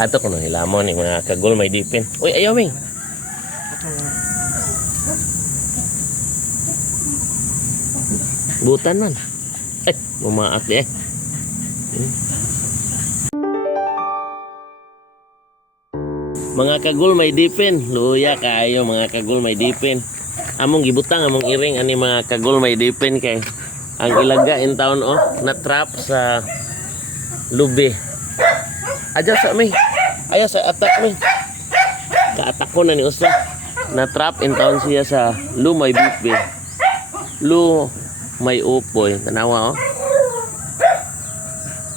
Ato ko nang hilamon ni mga kagol may dipin. Uy, ayaw Ming. Butan man. Ay, bumaat di eh. Mga kagol may dipin. Luya kayo mga kagol may dipin. Among gibutang among iring ani mga kagol may dipin kay ang ilaga in town na trap sa lubi. Aja sa mi. Aya sa atak mi. Ka-atak ko na ni usa. Na trap in town siya sa lu may bipi. Lu may upoy. Tanawa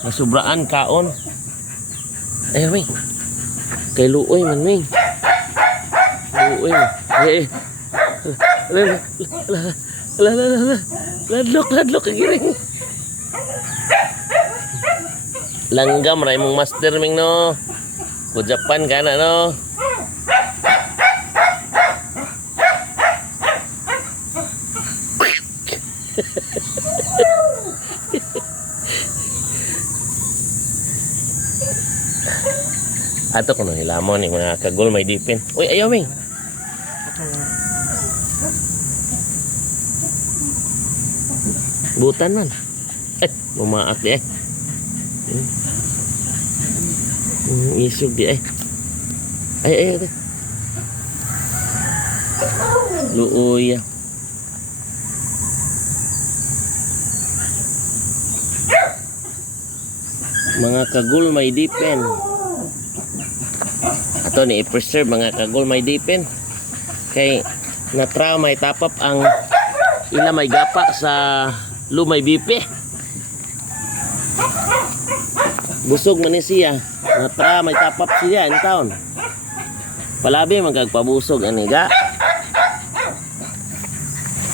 Masubraan kaon. Ayaw mi. Kay luoy man mi. Luoy man. Ladlok kagiring. Langgam ray mong master ming no. Ko Japan kana no. Ato ko nang hilamon ni mga kagol may dipin. Uy, ayaw Ming. Butan man. Eh, bumaat di eh. Isog di eh. Ay. Luoy. Mga kagol may dipin. Ato ni i-preserve mga kagol may dipin. Kay na-traw may tapap ang ila may gapa sa lumay bipi. Busog man ni siya. Na-traw may tapap siya in town. Palabi magagpabusog ani ga.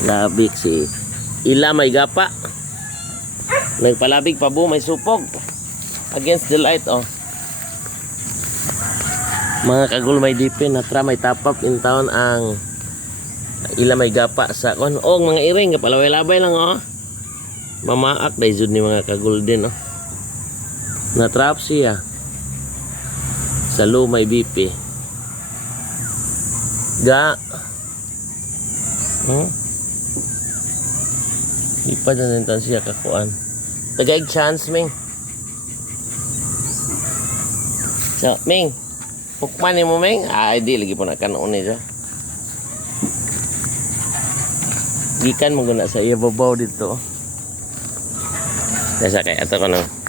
Labik si ila may gapa. Nagpalabig pa bu may supog. Against the light Mga kagol may dipin na tra may tapap in town ang ila may gapa sa kon mga iring kapalaway-labay lang mamaak dai jud ni mga kagol din na trap siya sa lumay bipi ga di pa din tan siya kakuan tagaig chance Ming. So Ming, pukman ni mo Ming. Ay di lagi po na kanon ni siya. Gikan mo guna sa iya babaw dito. Dasa kay ato ko no.